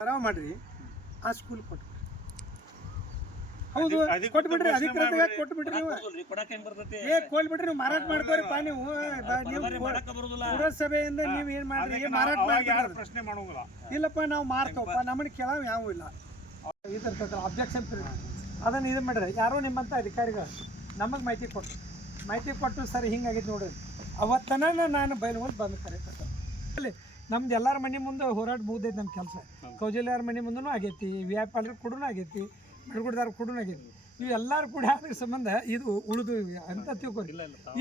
ಸರಾವ್ ಮಾಡ್ರಿ. ಆ ಸ್ಕೂಲ್ ಕೊಟ್ಟು ಹೌದು ಕೊಟ್ಬಿಡ್ರಿ ಅಧಿಕೃತವಾಗಿ. ಕೊಟ್ಬಿಡ್ರಿ ನೀವು? ಹೆಂಗ್ ಏ ಕೊಲ್ಬಿಡ್ರಿ ನೀವು ಮಾರಾಟ ಮಾಡ್ಕೋರಿಪ್ಪ ನೀವು. ಪುರಸಭೆಯಿಂದ ನೀವು ಏನ್ ಮಾಡ್ರಿ? ಮಾರಾಟ ಮಾಡಿ ಪ್ರಶ್ನೆ ಮಾಡೋಂಗಿಲ್ಲ ಇಲ್ಲಪ್ಪ ನಾವು ಮಾರ್ತವಪ್ಪ. ನಮ್ಮನ್ನ ಕೇಳವ್ ಯಾವ ಇಲ್ಲ. ಇದ್ರ ಅಬ್ಜೆಕ್ಷನ್ ಅದನ್ನ ಇದು ಮಾಡ್ರಿ. ಯಾರೋ ನಿಮ್ಮಂತ ಅಧಿಕಾರಿಗಳು ನಮಗೆ ಮಾಹಿತಿ ಕೊಟ್ಟು ಮಾಹಿತಿ ಕೊಟ್ಟು ಸರ್ ಹಿಂಗಾಗಿತ್ತು ನೋಡ್ರಿ. ಅವತ್ತನ ನಾನು ಬೈಲ್ಗೊಂಡು ಬಂದು ಕರೆ ಅಲ್ಲಿ ನಮ್ದು ಎಲ್ಲರ ಮನೆ ಮುಂದೆ ಹೋರಾಟ ಮುಗ್ದೈತೆ ನಮ್ಮ ಕೆಲಸ. ಕೌಜಲ್ಯಾರ ಮನೆ ಮುಂದೂ ಆಗೈತಿ ವಿ ಐ ಪಾಲ್ರ ಕೂಡ ಆಗೈತಿ ಮಡಗುಡ್ದಾರ ಕೂಡ ಆಗೈತಿ. ಇವು ಎಲ್ಲರೂ ಕೂಡ ಅದ್ರ ಸಂಬಂಧ ಇದು ಉಳಿದು ಅಂತ ತಿಳ್ಕೊರಿ.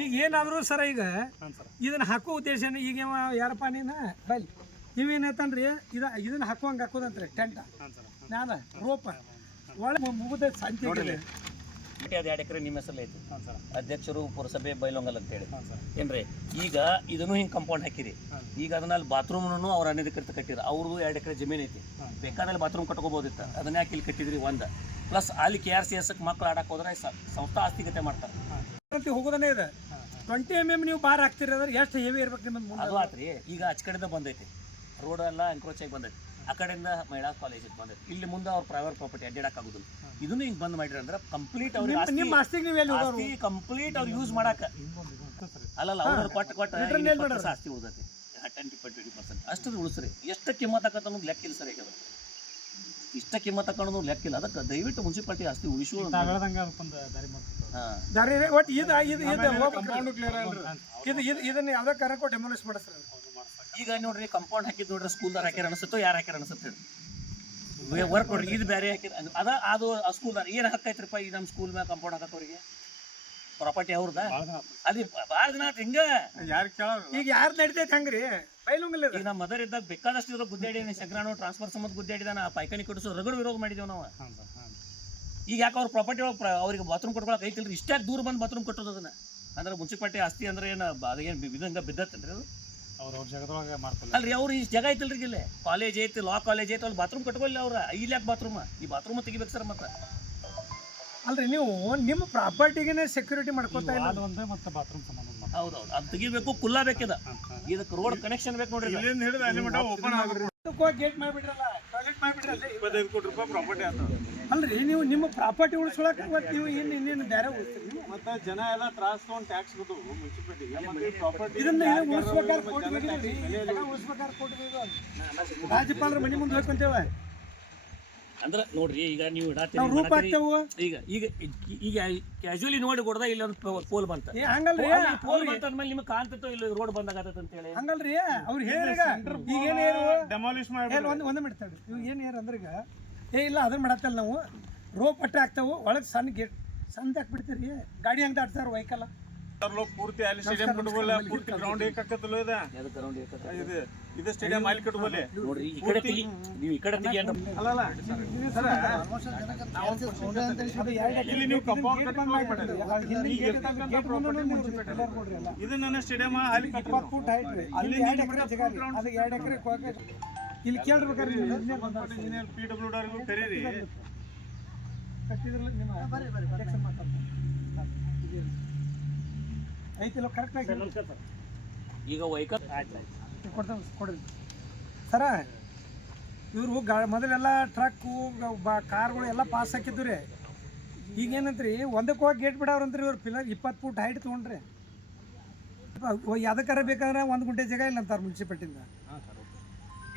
ಈಗ ಏನಾದರೂ ಸರ ಈಗ ಇದನ್ನ ಹಾಕೋ ಉದ್ದೇಶ ಈಗ ಯಾರಪ್ಪ ನೀನು? ಬೈಲಿ ಇವೇನೈತನ್ರಿ ಇದ ಇದನ್ನ ಹಾಕುವಂಗೆ ಹಾಕೋದಂತ್ರಿ ಟೆಂಟ. ನಾನು ರೋಪ. ಒಳಗೆ ಮುಗಿದ ಸಂತೆ ಅದ್ ಎರಡು ಎಕರೆ ನಿಮ್ಮ ಹೆಸರಲ್ಲಿ ಐತಿ. ಹಾಂ ಸರ್. ಅಧ್ಯಕ್ಷರು ಪುರಸಭೆ ಬೈಲೊಂಗಲ್ ಅಂತ ಹೇಳಿ ಹಾಂ ಸರ್. ಏನ್ರಿ ಈಗ ಇದನ್ನು ಹಿಂಗೆ ಕಂಪೌಂಡ್ ಹಾಕಿರಿ. ಈಗ ಅದನ್ನ ಅಲ್ಲಿ ಬಾತ್ರೂಮ್ನು ಅವ್ರ ಅನಧಿಕೃತ ಕಟ್ಟಿರ. ಅವ್ರದ್ದು ಎರಡು ಎಕರೆ ಜಮೀನ್ ಐತಿ. ಬೇಕಾದಲ್ಲಿ ಬಾತ್ರೂಮ್ ಕಟ್ಕೋಬೋದಿತ್ತು. ಅದನ್ನ ಯಾಕೆ ಇಲ್ಲಿ ಕಟ್ಟಿದ್ರಿ ಒಂದ? ಪ್ಲಸ್ ಅಲ್ಲಿ ಕೆ ಆರ್ ಸಿ ಎಸ್ ಮಕ್ಳು ಆಡಕ್ಕೆ ಹೋದ್ರೆ ಸಂಸ್ಥಾ ಆಸ್ತಿಗತೆ ಮಾಡ್ತಾರೆ. ಹೋಗೋದನ್ನೇ ಇದೆ. ಟ್ವೆಂಟಿ ಎಂ ಎಂ ನೀವು ಬಾರ್ ಹಾಕ್ತಿರೋದ್ರೆ ಅಂದ್ರೆ ಎಷ್ಟು ಹೆವಿ ಇರ್ಬೇಕು ನಿಮ್ಮದು ಅದು ಆತ್ರಿ ಈಗ ಅಚ್ಚ ಕಡೆಯಿಂದ ಬಂದೈತಿ. ರೋಡ್ ಎಲ್ಲ ಎನ್ಕ್ರೋಚ್ ಆಗಿ ಬಂದೈತಿ. ಆ ಕಡೆಯಿಂದ ಮಹಿಳಾ ಕಾಲೇಜ್ ಬಂದೈತಿ ಇಲ್ಲಿ ಮುಂದೆ ಅವ್ರ ಪ್ರೈವೇಟ್ ಪ್ರಾಪರ್ಟಿ ಅಡ್ಡಾಡಕ್ ಆಗುದಿಲ್ಲ ಇದನ್ನು ಹಿಂಗ್ ಬಂದ್ ಮಾಡಿರಿ ಅಂದ್ರೆ ಕಂಪ್ಲೀಟ್ ಅವ್ರ ಅವ್ರಿಗೆ ನಿಮ್ಮ ಆಸ್ತಿ ಕಂಪ್ಲೀಟ್ ಅವ್ರು ಯೂಸ್ ಮಾಡಾಕ ಅಲ್ಲಲ್ಲ ಅವ್ರ ಕೊಟ್ಟು ಕೊಟ್ಟು ಆಸ್ತಿ ಉಳ್ದೈತಿ ಟೆನ್ ಟು ಟ್ವೆಂಟಿ ಪರ್ಸೆಂಟ್ ಅಷ್ಟು ಉಳಿಸ್ರಿ. ಎಷ್ಟು ಕಿಮ್ಮತ್ ಆಕತ್ತ ಅನ್ನೋದು ಲೆಕ್ಕ ಇಲ್ಲ ಸರ್ ಈಗ. ಅದು. ಇಷ್ಟ ಕಿಮ್ಮತ್ ಹಾಕೋದು ಲೆಕ್ಕ ಇಲ್ಲ. ಅದಕ್ಕೆ ದಯವಿಟ್ಟು ಮುನ್ಸಿಪಾಲ್ಟಿ ಆಸ್ತಿ ಉಳಿಸುವ ಒಟ್ಟು ಇದು. ಇದು ಇದನ್ನ ಯಾವ್ದೋ ಕರಕೋ ಡೆಮೊಲಿಷ್ ಮಾಡಿಸ್ರಿ. ಈಗ ನೋಡ್ರಿ ಕಂಪೌಂಡ್ ಹಾಕಿದ್ ನೋಡ್ರಿ ಸ್ಕೂಲ್ದಾರ ಹಾಕ್ಯಾರ ಅನ್ಸುತ್ತೋ ಯಾರು ಹಾಕ್ಯಾರ ಅನ್ಸುತ್ತೆ ವರ್ಕ್ ನೋಡ್ರಿ ಇದು ಬೇರೆ ಹಾಕಿರ ಅದ ಅದು ಆ ಸ್ಕೂಲ್ದಾರ ಏನು ಹಕ್ಕೈತ್ರಪ್ಪ ಈಗ ನಮ್ಮ ಸ್ಕೂಲ್ ಮ್ಯಾಗ ಕಂಪೌಂಡ್ ಹಾಕತ್ತವ್ರಿಗೆ ಪ್ರಾಪರ್ಟಿ ಅವ್ರದ? ಅಲ್ಲಿ ಭಾಳ ದಿನ ಹಿಂಗ. ಯಾರು ಈಗ ಯಾರು ನಡಿತೈತೆ ಹಂಗ್ರಿ? ಈಗ ನಮ್ಮ ಮದರ್ ಇದ್ದಾಗ ಬೇಕಾದಷ್ಟು ಇರೋ ಗುದ್ದಾಡಿ ಶಂಕರಾನು ಟ್ರಾನ್ಸ್ಫರ್ ಸಂಬಂಧ ಗುದ್ದಾಡಿದಾನ ಪೈಖಾನಿ ಕೊಡಿಸೋ ರಗಡ್ ವಿರೋಧ ಮಾಡಿದೇವ್ ನಾವು. ಈಗ ಯಾಕೆ ಅವ್ರ ಪ್ರಾಪರ್ಟಿ ಒಳಗೆ ಅವ್ರಿಗೆ ಬಾತ್ರೂಮ್ ಕೊಟ್ಕೊಳಕ್ ಐತಿಲ್ರಿ? ಇಷ್ಟೇ ದೂರ ಬಂದು ಬಾತ್ರೂಮ್ ಕಟ್ಟೋದು ಅದನ್ನ. ಅಂದ್ರೆ ಮುನ್ಸಿಪಾಲ್ಟಿ ಆಸ್ತಿ ಅಂದ್ರೆ ಏನು ಅದೇನು ಬಿದ್ದಂಗ ಬಿದ್ದತ್ತೇನ್ರಿ ಅದು? ಅವ್ರ ಅವ್ರ ಜಗದೊಳಗೆ ಮಾಡ್ಕೊಳ್ಳಿ ಅಲ್ರಿ ಅವ್ರು ಇಷ್ಟು ಜಾಗ ಐತಿಲ್ರಿ ಇಲ್ಲೇ ಕಾಲೇಜ್ ಐತಿ ಲಾ ಕಾಲೇಜ್ ಐತಿ ಅಲ್ಲಿ ಬಾತ್ರೂಮ್ ಕಟ್ಕೊಳ್ಳಿ ಅವ್ರ. ಇಲ್ಲಿ ಯಾಕೆ ಬಾತ್ರೂಮ್ ಈ ಬಾತ್ರೂಮ್ ತೆಗಿಬೇಕು ಸರ್ ಮತ್ತೆ. ಅಲ್ರಿ ನೀವು ನಿಮ್ಮ ಪ್ರಾಪರ್ಟಿಗೆ ಸೆಕ್ಯೂರಿಟಿ ಮಾಡ್ಕೊತಾ ಇಲ್ಲ? ಮತ್ತೆ ಬಾತ್ರೂಮ್ ಸಂಬಂಧ. ಹೌದೌದು. ಅದು ತೆಗಿಬೇಕು ಕುಲ್ಲ ಬೇಕಿದ. ಇದಕ್ಕೆ ರೋಡ್ ಕನೆಕ್ಷನ್ ಬೇಕು ನೋಡ್ರಿ ಇಲ್ಲಿಂದ ಹಿಡಿದು ಅಲ್ಲಿ ಮಟ್ಟ ಓಪನ್ ಗೇಟ್ ಮಾಡ್ಬಿಟ್ರಲ್ಲ ಟಾಯ್ಲೆಟ್ ಇಪ್ಪತ್ತೈದು ಕೋಟಿ ರೂಪಾಯಿ ಪ್ರಾಪರ್ಟಿ ಆತ. ಅಲ್ರಿ ನೀವು ನಿಮ್ಮ ಪ್ರಾಪರ್ಟಿ ಉಳಿಸ್ಕೊಳಕ್ಕೆ ಮತ್ತೆ ನೀವು ಏನು ಇನ್ನೇನು ಬೇರೆ ಉಳಿಸ್ತೀರಿ? ನೀವು ಮತ್ತೆ ಜನ ಎಲ್ಲ ತ್ರಾಸ್ ತಗೊಂಡ್ ಟ್ಯಾಕ್ಸ್ ಬಿದ್ದು ಪ್ರಾಪರ್ಟಿ ಇದನ್ನ ಏನು ಉಳಿಸ್ಬೇಕಾದ್ರೆ ಕೋಟಿ ಹೋಗಿದ್ರಿ ಇದನ್ನ ಉಳಿಸ್ಬೇಕಾದ್ರೆ ಕೋಟಿ ಹೋಗಿದ್ವಿ ರಾಜ್ಯಪಾಲರ ಮನೆ ಮುಂದೆ ಹೋಗ್ಕೊಂತೇವ. ಅಂದ್ರೆ ನೋಡ್ರಿ ಈಗ ನೀವು ರೂಪ ಹಾಕ್ತೇವು. ಈಗ ಈಗ ಈಗ ಕ್ಯಾಶುವಲಿ ನೋಡಿ ಕೊಡ್ದ ಇಲ್ಲೊಂದು ಪೋಲ್ ಬಂತ. ಏ ಹಂಗಲ್ರಿ. ಪೋಲ್ ಬಂತ ಅಂದ್ಮೇಲೆ ನಿಮ್ಗೆ ಕಾಣ್ತೈತೋ ಇಲ್ಲ ರೋಡ್ ಬಂದಾಗ ಅಂತ ಹೇಳಿ ಹಂಗಲ್ರಿ. ಅವ್ರು ಹೇಳಿದ್ರೀಗ ಈಗ. ಏನು ಏರು? ಡೆಮಾಲಿಷ್ ಮಾಡಿ ಒಂದು ಒಂದು ಮಿಡ್ತಾರೆ ಇವ್ ಏನು ಏರು ಅಂದ್ರೆ ಈಗ ಏ ಇಲ್ಲ ಅದನ್ನ ಮಾಡತ್ತಲ್ಲ ನಾವು. ರೋ ಪಟ್ಟೆ ಆಗ್ತಾವೆ ಒಳಗೆ ಸಣ್ಣ ಗೇಟ್ ಸಣ್ಣ ಹಾಕ್ಬಿಡ್ತೀರಿ. ಗಾಡಿ ಹಂಗೆ ದಾಟ್ತಾರ ವೆಹಿಕಲ್ ಲೋಕ್ ಪೂರ್ತಿ ಅಲ್ಲಿ ಸ್ಟೇಡಿಯಂ ಪೂರ್ತಿ ಗ್ರೌಂಡ್ ಇದ? ಇದು ಇದು ಸ್ಟೇಡಿಯಂ ಅಲ್ಲಿ ನೋಡ್ರಿ ಈ ಕಡೆ ನೀವು ಈ ಕಡೆ ಸರ ಇಲ್ಲಿ ನೀವು. ಇದು ನನ್ನ ಸ್ಟೇಡಿಯಂ ಅಲ್ಲಿ ಇಪ್ಪತ್ತು ಫೂಟ್ ಹೈಟ್ ಅಲ್ಲಿ ಎರಡು ಎಕರೆ ಜಾಗ ಅದು ಎರಡು ಎಕರೆ ಇಲ್ಲಿ ಕೇಳ್ಬೇಕಾದ್ರೆ ಇಂಜಿನಿಯರ್ ಇಂಜಿನಿಯರ್ ಪಿ ಡಬ್ಲ್ಯೂ ಡಾರ್ಗೂ ಕರೀರಿ. ಕಟ್ಟಿದ್ರಲ್ಲ ನಿಮ್ಮ ಅಧ್ಯಕ್ಷ ಮಾತಾಡ್ತಾರೆ. ಐತಿಲ್ಲ ಕರೆಕ್ಟ್ ಆಗಿ ಈಗ ಆಯ್ತು ಕೊಡ್ತಾವ ಕೊಡ್ರಿ. ಸರ ಇವರು ಗಾ ಮೊದಲೆಲ್ಲ ಟ್ರಕ್ಕು ಬ ಕಾರ್ಗಳು ಎಲ್ಲ ಪಾಸ್ ಹಾಕಿದ್ದು ರೀ ಈಗ ಏನಂತ್ರಿ ಒಂದಕ್ಕೆ ಹೋಗಿ ಗೇಟ್ ಬಿಡವ್ರಂತ್ರಿ ಇವ್ರು. ಪಿಲ್ಲರ್ ಇಪ್ಪತ್ತು ಫೂಟ್ ಹೈಟ್ ತೊಗೊಂಡ್ರಿ. ಯಾವ್ದಕ್ಕಾರ ಬೇಕಂದ್ರೆ ಒಂದು ಗುಂಟೆ ಜಾಗ ಇಲ್ಲ ಅಂತಾರೆ ಮುನ್ಸಿಪಾಲ್ಟಿಯಿಂದ